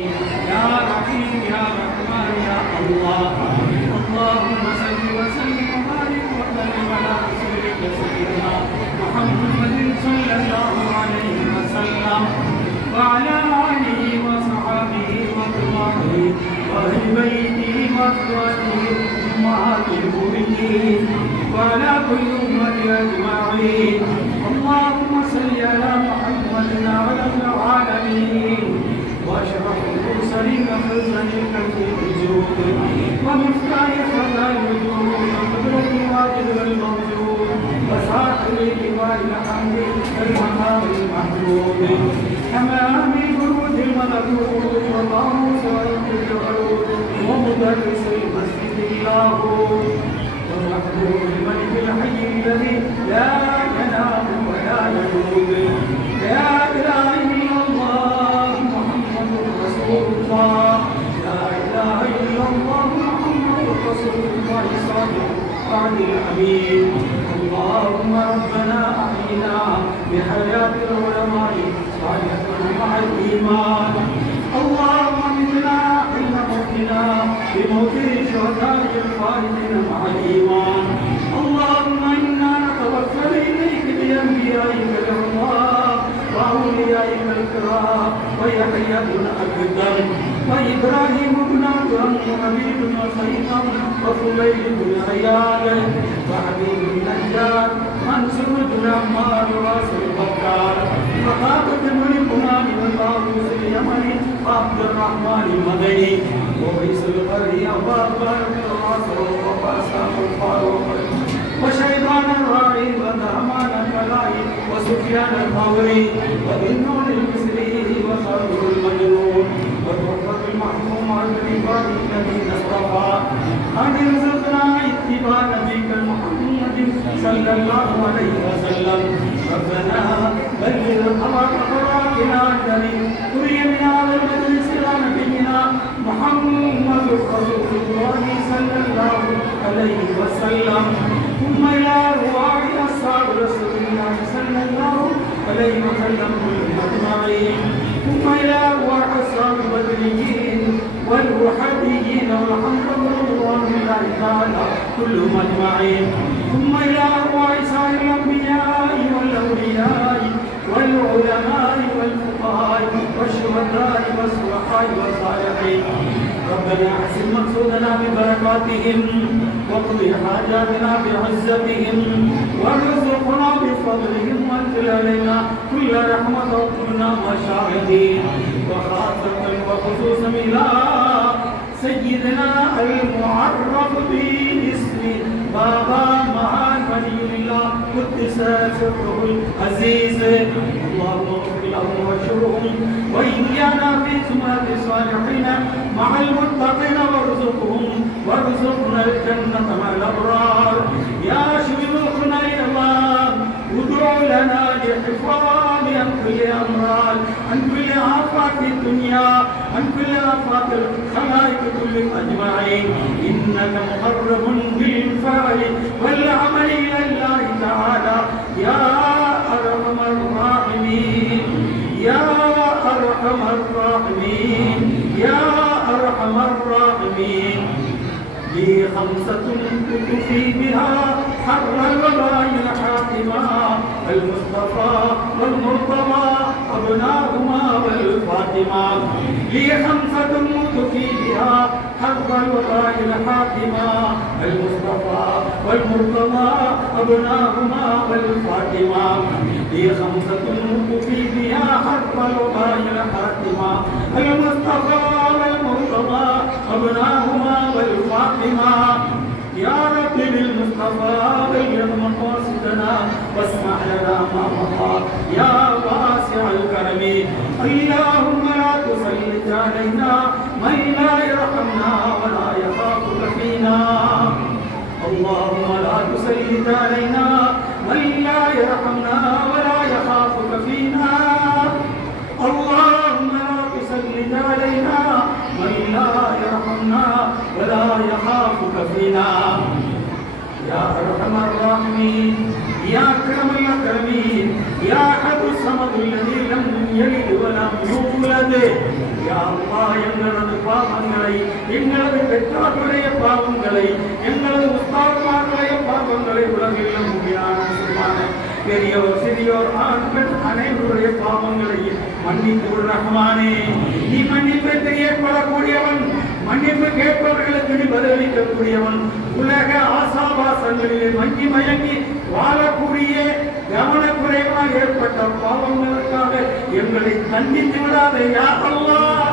يا رحيم يا رحمن يا الله. اللهم صل وسلم وبارك وسلم على رسولك سيدنا محمد صلى الله عليه وسلم وعلى آله وصحبه وأتباعه وأهل بيته وأزواجه أمهات المؤمنين وعلى كل أمة أجمعين. اللهم صل على محمد وعلى العالمين وأشرف المرسلين خزن الوجود ومفتاح خزائن الوجود وقدرة الواجد والموجود وصاحب لواء الحمد المقام المحمود حمام البرود الملكوت وطاووس ورب الجبروت ومدرس المسجد اللاهوت ومحبوب الملك الحي الذي لا ينام ولا يموت. لا إله إلا الله محمد رسول الله. لا إله إلا الله محمد رسول الله صادق وعد الأمين. اللهم ربنا أحينا بحياة العلماء صالحا مع الإيمان. اللهم متنا حين موتنا بموت الشهداء الخالدين مع الإيمان. اللهم إنا نتوسل إليك بأنبيائك العظام وأوليائك الكرام ويحيى بن أكرم وإبراهيم بن أكرم وحبيب بن سيطم وفضيل بن عياض وحبيب بن نجار منصور بن عمار واسر البكار وخالد بن كنان وطاووس اليمني وعبد الرحمن المدني وويس القري وأبا بن العاصر وأصحاب الفاروق وشيطان الراعي ودهمان الكلائي وسفيان الثوري وذنون المصري وصابر المجنون والرحمة المحموم على العباد الذين اصطفى أن ارزقنا اتباع نبيك محمد صلى الله عليه وسلم. ربنا بلغ أخبارنا الذي تري من هذا المجلس إلى نبينا محمد رسول الله صلى الله عليه وسلم ثم إلى أرواح أصحاب رسول الله صلى الله عليه وسلم أجمعين ثم إلى أرواح أصحاب البدريين والوحديين والحمد لله تعالى كلهم أجمعين ثم إلى أرواح سائر الأنبياء والأولياء والعلماء والفقهاء والشهداء والصلحاء والصالحين. ربنا احسن مقصودنا ببركاتهم واقض حاجاتنا بعزتهم وارزقنا بفضلهم وانزل علينا كل رحمة وكلنا مشاهدين وخاصة وخصوصا إلى سيدنا المعرف باسم بابا مهان ولي الله قدس سره العزيز. اللهم اغفر لهم واشرهم وإيانا في زمرة الصالحين مع المتقين وارزقنا الجنة مع الأبرار. يا شيوخنا يا الله ادعوا لنا لحفاظ عن كل أمراض عن كل آفات الدنيا عن كل آفات الخلائق كلهم أجمعين. إنك مقرب بالفعل والعمل إلى الله تعالى يا أرحم الراحمين يا أرحم الراحمين يا أرحم الراحمين. لي خمسة تكفي بها حر الوباء الحاكمة المصطفى والمرتضى أبناهما والفاطمة. لي خمسة تكفي بها حر الوباء الحاكمة المصطفى والمرتضى أبناهما والفاطمة. لي خمسة تكفي بها حر الوباء الحاكمة المصطفى والمرتضى أبناهما والفاطمة. يا رب بالمصطفى بين مقاصدنا واسمع لنا ما مضى يا واسع الكرم. اللهم لا تسلط علينا من لا يرحمنا ولا يخافك فينا. اللهم لا تسلط علينا من لا يرحمنا ولا يخافك فينا. اللهم لا تسلط علينا من لا يرحمنا ولا يخافك فينا. يا أرحم الراحمين يا أكرم الأكرمين يا أحد الصمد الذي لم يلد ولم يولد يا الله எங்களது பாவங்களை எங்களது பெற்றோர்களுடைய பாவங்களை எங்களது உஸ்தாதுமார்களுடைய பாவங்களை உலகில் முடியான பெரியோர் சிறியோர் ஆண் பெண் அனைவருடைய பாவங்களை மன்னித்து ரஹ்மானே நீ மன்னிப்பை ஏற்படக்கூடியவன் மன்னிப்பு கேட்பவர்களுக்கு நீ பதிலளிக்கக்கூடியவன் உலக ஆசாபாசங்களிலே மங்கி மயங்கி வாழக்கூடிய கவனக்குறைவாக ஏற்பட்ட பாவங்களுக்காக எங்களை தண்டித்து விடாதே யா அல்லாஹ்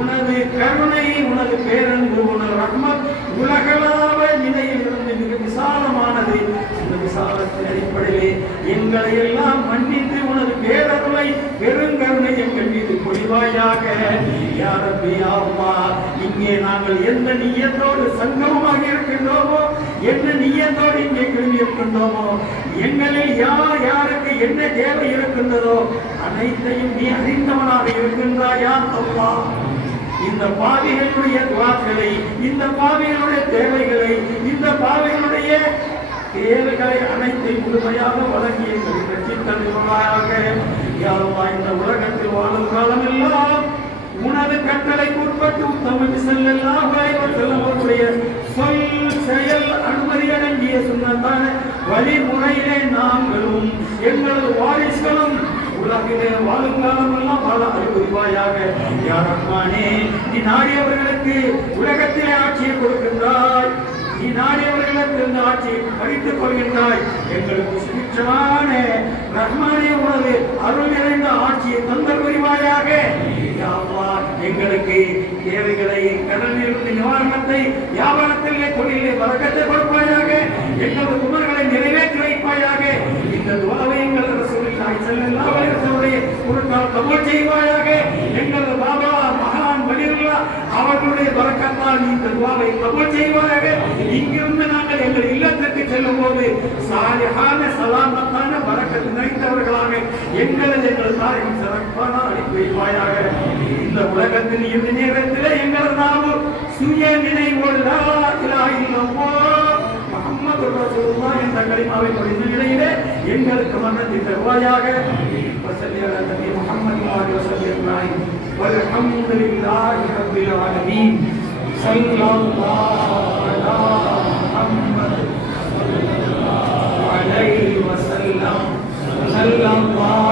உனது கருணை உனது பேரன்பு உனது ரஹ்மத் உலகளாவ நிலையிலிருந்து மிக விசாலமானது இந்த விசாலத்தின் அடிப்படையிலே எங்களை எல்லாம் மன்னித்து உனது பேரருளை பெருங்கருணை எங்கள் மீது பொழிவாயாக யா ரப்பி யா அல்லாஹ் இங்கே நாங்கள் எந்த நியத்தோடு சங்கமமாக இருக்கின்றோமோ என்ன நியத்தோடு இங்கே கிளம்பி இருக்கின்றோமோ எங்களில் யார் யாருக்கு என்ன தேவை இருக்கின்றதோ அனைத்தையும் நீ அறிந்தவனாக இருக்கின்றாயா அல்லாஹ் இந்த பாவிகளுடைய துஆக்களை இந்த பாவிகளுடைய தேவைகளை இந்த பாவிகளுடைய தேவைகளை அனைத்தை முழுமையாக வழங்கி எங்களை பெற்றுத் தருவாயாக யா அல்லாஹ் இந்த உலகத்தில் வாழும் காலமெல்லாம் உனது கட்டளைக்கு உட்பட்டு உத்தம ஸல்லல்லாஹு அலைஹி வஸல்லம் அவர்களுடைய சொல் செயல் அனுமதி அடங்கிய சுன்னத்தான வழிமுறையிலே நாங்களும் எங்களது வாரிசுகளும் உலகிலே வாழும் காலமெல்லாம் வாழ அறிவுரிவாயாக யா ரஹ்மானே நீ நாடியவர்களுக்கு உலகத்திலே ஆட்சியை கொடுக்கின்றாய் நீ நாடியவர்களுக்கு இந்த ஆட்சியை பறித்துக் கொள்கின்றாய் எங்களுக்கு சுபிட்சமான ரஹ்மானே உனது அருள் நிறைந்த ஆட்சியை தந்தல் புரிவாயாக யா அல்லாஹ் எங்களுக்கு தேவைகளை கடனிலிருந்து நிவாரணத்தை வியாபாரத்திலே தொழிலே பரக்கத்தை கொடுப்பாயாக எங்களது குமர்களை நிறைவேற்றி வைப்பாயாக இந்த துஆவை எங்கள் ரசூலுல்லாஹி ஸல்லல்லாஹு அலைஹி வஸல்லம் குர்ஆன் கபூல் செய்வாயாக எங்களது பாபா மகான் வலியுல்லாஹ் அவர்களுடைய பரக்கத்தால் இந்த துஆவை கபூல் செய்வாயாக இங்கிருந்து நாங்கள் எங்கள் இல்லத்திற்கு செல்லும் போது சாலிஹான சலாமத்தான பரக்கத் நிறைந்தவர்களாக எங்களது தாயின் சிறப்பான அளிப்பு வைப்பாயாக இந்த உலகத்தின் இந்த நேரத்தில் எங்களது நாம சுய நினைவோடு லா இலாஹ இல்லல்லாஹ் முஹம்மது ரசூலுல்லாஹ் என்ற கலிமாவை முடிந்த நிலையிலே எங்களுக்கு மன்னத்தை தருவாயாக வஸல்லி அலா நபி முஹம்மது வ ஆலிஹி வஸல்லம் வல்ஹம்துலில்லாஹி ரப்பில் ஆலமீன் ஸல்லல்லாஹு அலா முஹம்மது ஸல்லல்லாஹு அலைஹி வஸல்லம் ஸல்லல்லாஹு